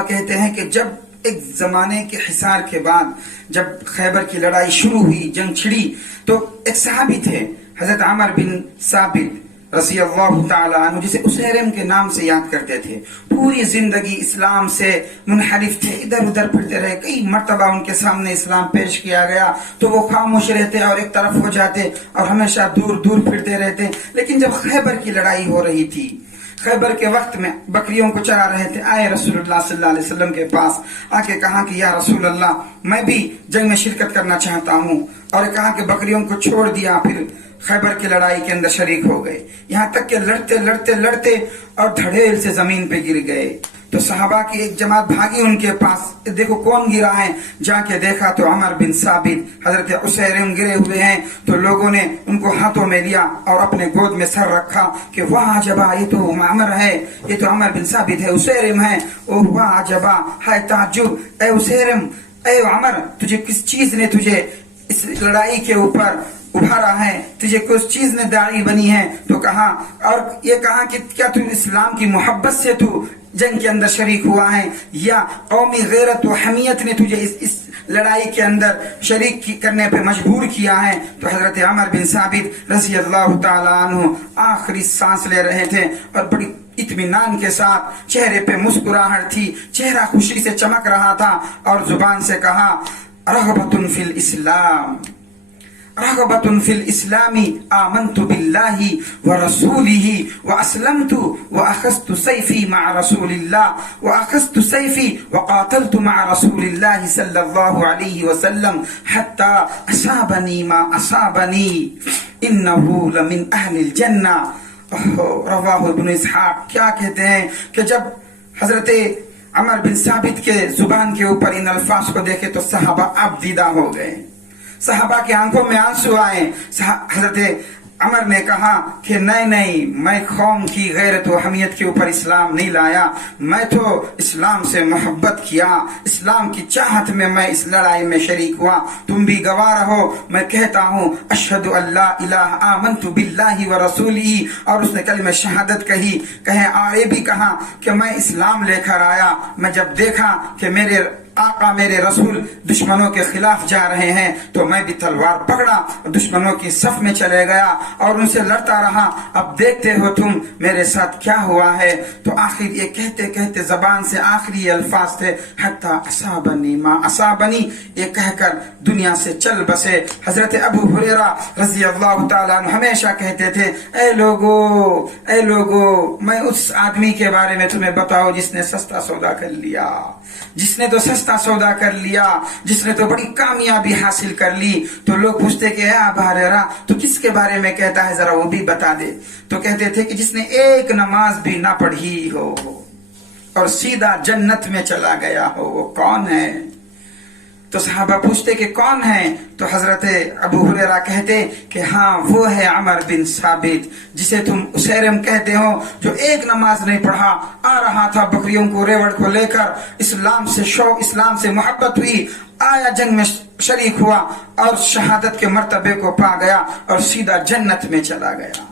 صحابہ کہتے ہیں کہ جب ایک زمانے کے حصار کے بعد جب خیبر کی لڑائی شروع ہوئی، جنگ چھڑی، تو ایک صحابی تھے حضرت عمر بن ثابت رضی اللہ تعالی عنہ، جسے اسیرم کے نام سے یاد کرتے تھے. پوری زندگی اسلام سے منحرف تھے، ادھر ادھر پھرتے رہے. کئی مرتبہ ان کے سامنے اسلام پیش کیا گیا تو وہ خاموش رہتے اور ایک طرف ہو جاتے اور ہمیشہ دور دور پھرتے رہتے. لیکن جب خیبر کی لڑائی ہو رہی تھی، خیبر کے وقت میں بکریوں کو چرا رہے تھے، آئے رسول اللہ صلی اللہ علیہ وسلم کے پاس، آ کے کہا کہ یا رسول اللہ میں بھی جنگ میں شرکت کرنا چاہتا ہوں. اور کہا کہ بکریوں کو چھوڑ دیا، پھر خیبر کی لڑائی کے اندر شریک ہو گئے، یہاں تک کہ لڑتے لڑتے لڑتے اور دھڑیل سے زمین پہ گر گئے. تو صحابہ کی ایک جماعت بھاگی ان کے پاس، دیکھو کون گرا ہے. جا کے دیکھا تو عمر بن ثابت حضرت اسیرم گرے ہوئے ہیں. تو لوگوں نے ان کو ہاتھوں میں لیا اور اپنے گود میں سر رکھا کہ واہ جبا، یہ تو عمر ہے، یہ تو عمر بن ثابت ہے، اسیرم ہے. او واہ جبا، ہائے تعجب، اے اسیرم، اے عمر، تجھے کس چیز نے تجھے اس لڑائی کے اوپر ابھارا ہے، تجھے کس چیز نے داعی بنی ہے؟ تو کہا، اور یہ کہا کہ کیا تو اسلام کی محبت سے تو جنگ کے اندر شریک ہوا ہے، یا قومی غیرت و حمیت نے تجھے اس لڑائی کے اندر شریک کرنے پہ مجبور کیا ہے؟ تو حضرت عمر بن ثابت رضی اللہ تعالی عنہ آخری سانس لے رہے تھے اور بڑی اطمینان کے ساتھ، چہرے پہ مسکراہٹ تھی، چہرہ خوشی سے چمک رہا تھا، اور زبان سے کہا رغبۃ فی الاسلام، رغبۃ فی الاسلام، آمنت باللہ ورسولہ واسلمت واخذت سیفی مع رسول اللہ واخذت سیفی وقاتلت مع رسول اللہ صلی اللہ علیہ وسلم حتی اصابنی ما اصابنی انہ لمن اہل الجنہ. رواہ ابن اسحاق. کیا کہتے ہیں کہ جب حضرت عمر بن ثابت کے زبان کے اوپر ان الفاظ کو دیکھے تو صحابہ اب دیدہ ہو گئے، صحابہ کی آنکھوں میں آنسو آئے. حضرت عمر نے کہا کہ نہیں، میں قوم کی غیرت و حمیت کے اوپر اسلام نہیں لایا، میں تو اسلام سے محبت کیا، اسلام کی چاہت میں میں اس لڑائی میں شریک ہوا. تم بھی گواہ رہو، میں کہتا ہوں اشہد ان لا الہ آمنت باللہ ورسولہ، اور اس نے کلمہ شہادت کہے اور یہ بھی کہا کہ میں اسلام لے کر آیا. میں جب دیکھا کہ میرے آقا میرے رسول دشمنوں کے خلاف جا رہے ہیں تو میں بھی تلوار پکڑا، دشمنوں کی صف میں چلے گیا اور ان سے لڑتا رہا. اب دیکھتے ہو تم میرے ساتھ کیا ہوا ہے. تو آخر یہ کہتے کہتے زبان سے آخری الفاظ تھے حتی اصابنی ما اصابنی، یہ کہہ کر دنیا سے چل بسے. حضرت ابو ہریرہ رضی اللہ تعالیٰ عنہ ہمیشہ کہتے تھے اے لوگو میں اس آدمی کے بارے میں تمہیں بتاؤ جس نے سستا سودا کر لیا، جس نے تو سستا سودا کر لیا، جس نے تو بڑی کامیابی حاصل کر لی. تو لوگ پوچھتے کہ اے ابو ہریرہ تو کس کے بارے میں کہتا ہے، ذرا وہ بھی بتا دے. تو کہتے تھے کہ جس نے ایک نماز بھی نہ پڑھی ہو اور سیدھا جنت میں چلا گیا ہو، وہ کون ہے؟ تو صحابہ پوچھتے کہ کون ہے؟ تو حضرت ابو ہریرہ کہتے کہ ہاں وہ ہے عمر بن ثابت جسے تم اسیرم کہتے ہو، جو ایک نماز نہیں پڑھا، آ رہا تھا بکریوں کو ریوڑ کو لے کر، اسلام سے شوق، اسلام سے محبت ہوئی، آیا جنگ میں شریک ہوا اور شہادت کے مرتبے کو پا گیا اور سیدھا جنت میں چلا گیا.